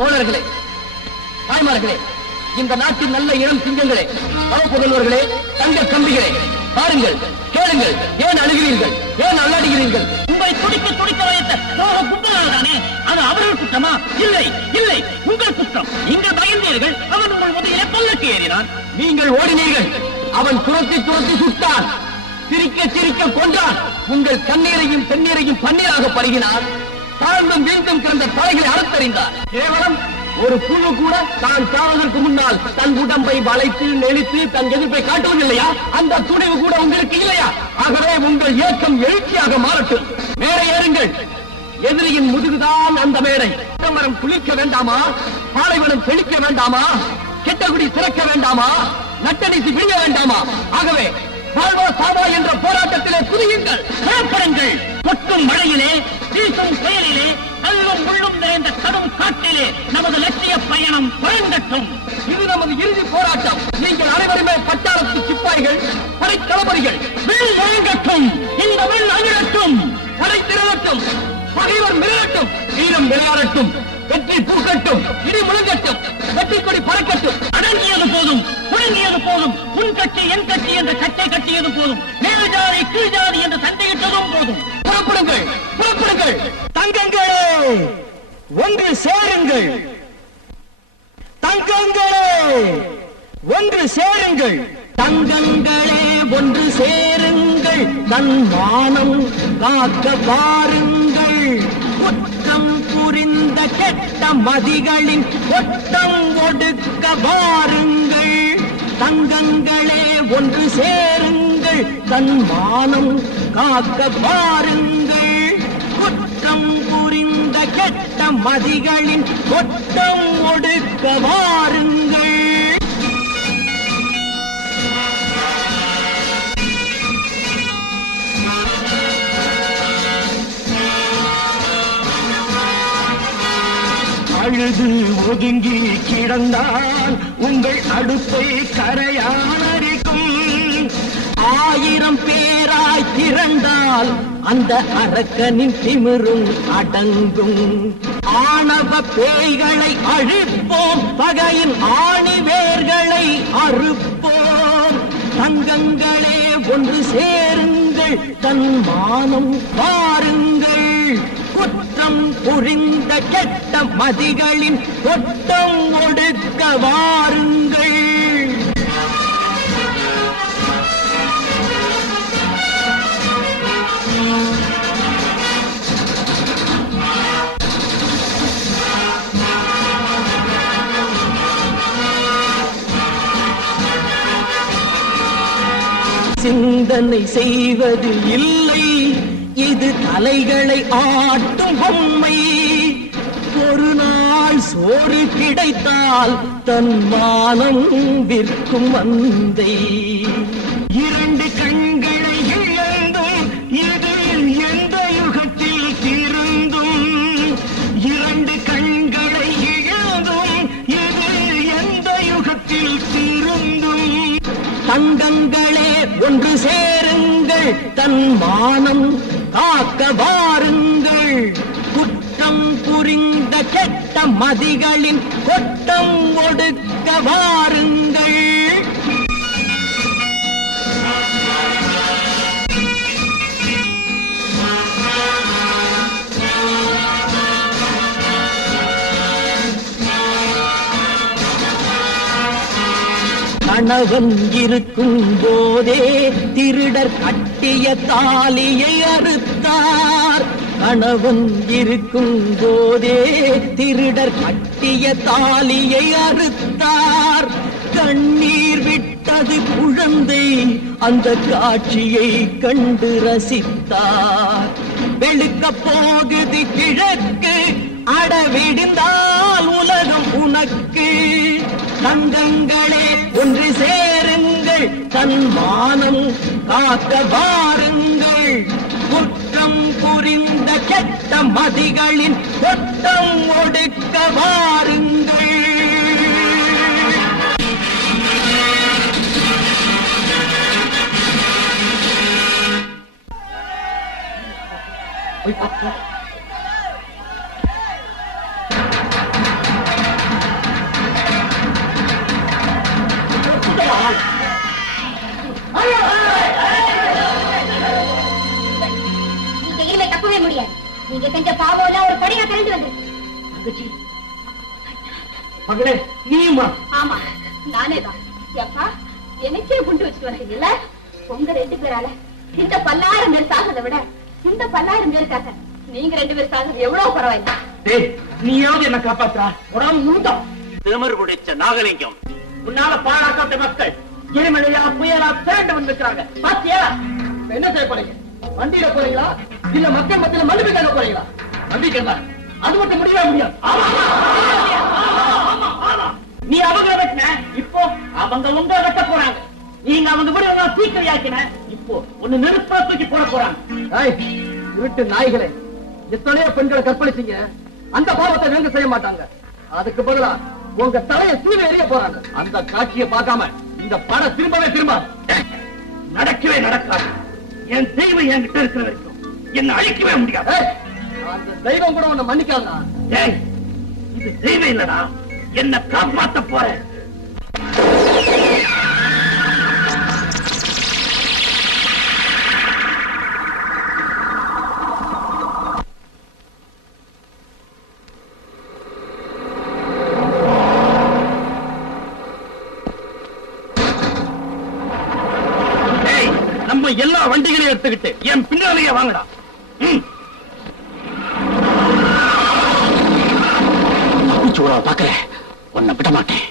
தோழர்களே, தாய்மார்களே, இந்த நாட்டின் நல்ல இளம் சிங்கங்களே, புதல்வர்களே, தங்க கம்பிகளே, பாருங்கள், கேளுங்கள். ஏன் அழுகிறீர்கள்? ஏன் அல்லாடுகிறீர்கள்? உங்களை துடிக்க துடிக்க வைத்த குற்றம்தானே? அது அவர்கள் குற்றமா? இல்லை இல்லை, உங்கள் குற்றம். நீங்கள் பயந்தீர்கள், அவன் உங்கள் முதுகிலே பல்லக்கு ஏறினான். நீங்கள் ஓடினீர்கள், அவன் துரத்தி துரத்தி சுட்டான், சிரிக்க சிரிக்க கொன்றான். உங்கள் கண்ணீரையும் பெண்ணீரையும் பன்னீராக பருகினான். தாழ்ந்தும் வீழ்ந்தும் கிடந்த தலைகளை அறுத்தறிந்தார். கேவலம் ஒரு புழு கூட தான் சாவதற்கு முன்னால் தன் உடம்பை வளைத்து நெளித்து தன் எதிர்ப்பை காட்டுவதில்லையா? அந்த துணிவு கூட உங்களுக்கு இல்லையா? ஆகவே உங்கள் இயக்கம் எழுச்சியாக மாறட்டும். மேடை ஏறுங்கள். எதிரியின் முதுகுதான் அந்த மேடை. மரம் குளிக்க வேண்டாமா? பாலைவனம் செழிக்க வேண்டாமா? கெட்டகுடி திறக்க வேண்டாமா? நட்டடித்து விழிய வேண்டாமா? ஆகவே வாழ்வா சாவா என்ற போராட்டத்திலே குதியுங்கள், புறப்படுங்கள். கொட்டும் மழையிலே, வீசும் புயலிலே, கல்லும் முள்ளும் நிறைந்த கடும் காட்டிலே நமது லட்சிய பயணம் புறங்கட்டும். இது நமது இறுதி போராட்டம். நீங்கள் அனைவருமே பட்டாளத்து சிப்பாய்கள், படைத்தளபதிகள். வில் முழங்கட்டும், இந்த வில் அகிழட்டும், படை திரளட்டும், பகைவர் மிரளட்டும், வீரம் விளையாடட்டும், வெற்றி பூக்கட்டும், இடி முழங்கட்டும், வெற்றிக்கொடி பறக்கட்டும். அடங்கியது போதும், முழங்கியது போதும், உன் கட்சி என் கட்சி என்ற கட்சை கட்டியது போதும், மேல் ஜாதி கீழ் ஜாதி என்று சண்டையிட்டதும் போதும். புறப்படுங்கள், புறப்படுங்கள். தங்கங்களே ஒன்று சேருங்கள், தங்கங்களே ஒன்று சேருங்கள், தங்கங்களே ஒன்று சேருங்கள், தன் மானம் காக்க பாருங்கள். குற்றம் புரிந்த கெட்ட மதிகளின் கொட்டம் ஒடுக்க வாருங்கள். தங்கங்களே ஒன்று சேருங்கள், தன் மானம் காக்க பாருங்கள். குற்றம் புரிந்த கெட்ட மதிகளின் கொட்டம் ஒடுக்க வாருங்கள். அழுது ஒதுங்கி கிடந்தால் உங்கள் அடுப்பை கரையானரிக்கும். 1000 பேராய் திரண்டால் அந்த அரக்கனின் திமிரும் அடங்கும். ஆணவ பேய்களை அழிப்போம், பகையின் ஆணிவேர்களை அறுப்போம். தங்கங்களே ஒன்று சேருங்கள், தன் மானம் பாருங்கள். குற்றம் புரிந்த கெட்ட மதிகளின் கொட்டம் ஒடுக்க வாருங்கள். சிந்தனை செய்வது இல்லை, இது தலைகளை ஆட்டும் பொம்மை. ஒரு நாள் சோறு கிடைத்தால் தன் மானம் விற்கும் மந்தை. 2 கண்களை இழந்தும் இது எந்த யுகத்தில் திருந்தும். 2 கண்களை இழந்தும் இது எந்த யுகத்தில் திருந்தும். தங்கங்களே ஒன்று சேருங்கள், தன் மானம் காக்க வாருங்கள். குற்றம் புரிந்த கெட்ட மதிகளின் கொட்டம் ஒடுக்க வாருங்கள். கணவன் இருக்கும் போதே திருடர் கட்டிய தாலியை அறுத்தார். கணவன் இருக்கும் போதே திருடர் கட்டிய தாலியை அறுத்தார். கண்ணீர் விட்டது குழந்தை, அந்த காட்சியை கண்டு ரசித்தார். வெளுக்க போகுது கிழக்கு, அடவிடிந்தால் உலகம் உனக்கு. தங்கங்களே ஒன்று சேருங்கள், தன் மானம் காக்க வாருங்கள். குற்றம் புரிந்த கெட்ட மதிகளின் கொட்டம் ஒடுக்க வாருங்கள். நீங்க செஞ்ச பாவம் ஒரு படியா திரண்டு வந்து. தங்கச்சி மகளே நீயுமா? ஆமா நானே தான். எப்பா எனக்கே குண்டு வச்சுட்டு வரீங்கல்ல. உங்க 2 பேரால இந்த 10,000 பேர் சாகிறத விட இந்த 10,000 பேருக்காக நீங்க 2 பேர் சாகிறது எவ்வளவு பரவாயில்ல. நீயாவது என்ன காப்பாற்றா? உடம்பு முழுந்தோம் திமிர் பிடிச்ச நாகலிங்கம். உன்னால பாழாக்கப்பட்ட மக்கள் எரிமலையா புயலா திரண்டு வந்திருக்கிறாங்க. பாத்தியா? என்ன செய்ய போறீங்க? வண்டியில போறீங்களா இல்ல மக்கள் மத்தியில மன்னிப்பு கேட்க போறீங்களா? நம்பிக்கை தான், அது மட்டும் முடியவே முடியாது. நீ அவங்க வெட்டின, இப்போ அவங்க உங்க வெட்ட போறாங்க. நீங்க அவங்க கூட தீக்கிரையாக்கின, இப்போ ஒண்ணு நெருப்பா தூக்கி போட போறாங்க. இருட்டு நாய்களே, எத்தனையோ பெண்களை கற்பழிச்சீங்க, அந்த பாவத்தை வேங்க செய்ய மாட்டாங்க. அதுக்கு பதிலா உங்க தலையை தூவி எறிய போறாங்க. அந்த காட்சியை பார்க்காம இந்த படம் திரும்ப நடக்கவே நடக்காது. என் தெய்வம் என்கிட்ட இருக்கிற வரைக்கும் என்ன அழிக்கவே முடியாது. அந்த தெய்வம் கூட உன்னை மன்னிக்காதா? இது தெய்வம் இல்லடா, என்ன காப்பாத்த போறேன். நம்ம எல்லா வண்டிகளையும் எடுத்துக்கிட்டு என் பின்னாலேயே வாங்கடா. சூடா பாக்கல, உன்னை விட மாட்டேன்.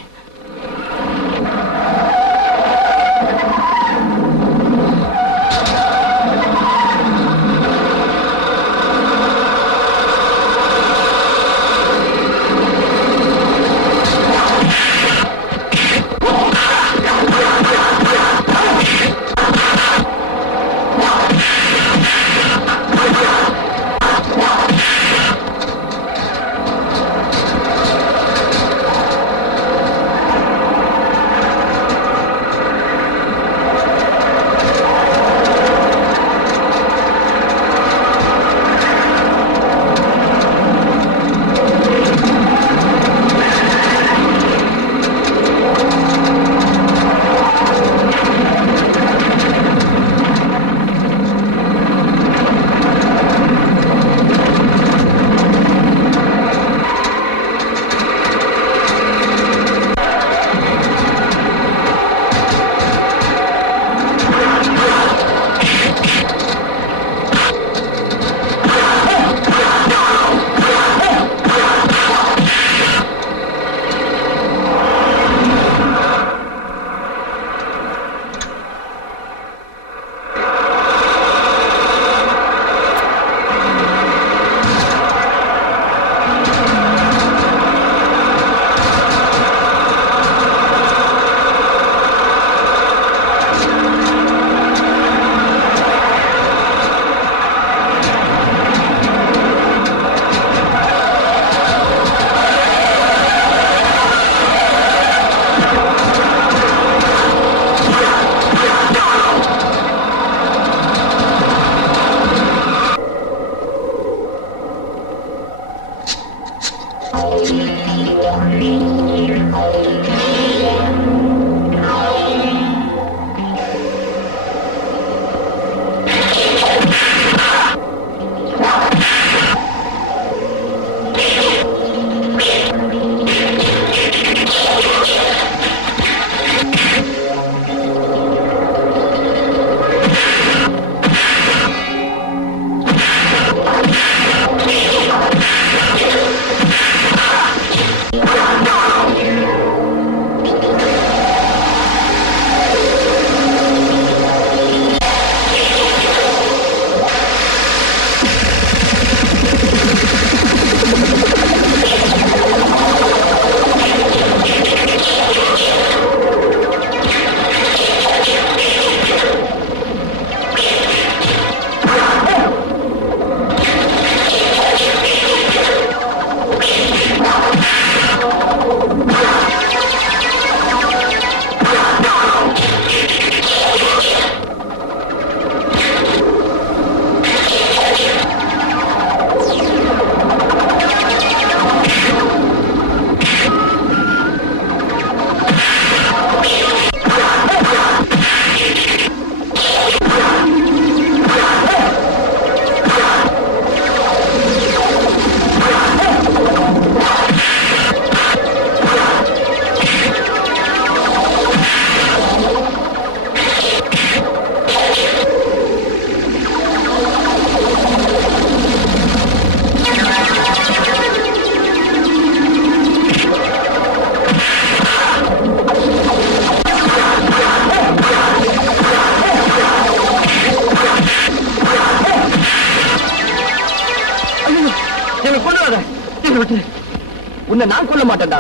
உன்னை நான் கொல்ல மாட்டேன்டா.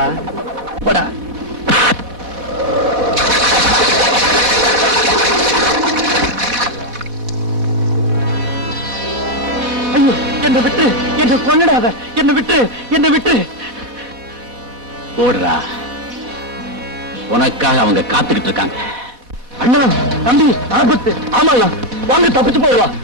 போடா. ஐயோ, என்னை விட்டு, என்னை கொன்னுடாத, என்னை விட்டு, என்னை விட்டு. ஓடுறா, உனக்காக அவங்க காத்துக்கிட்டு இருக்காங்க. அண்ணா, தம்பி, ஆபத்து. ஆமாயா, வாங்க தப்பிச்சு போயிடலாம்.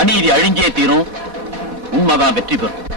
அநீதி அழிஞ்சே தீரும், உண்மைதான் வெற்றி பெறும்.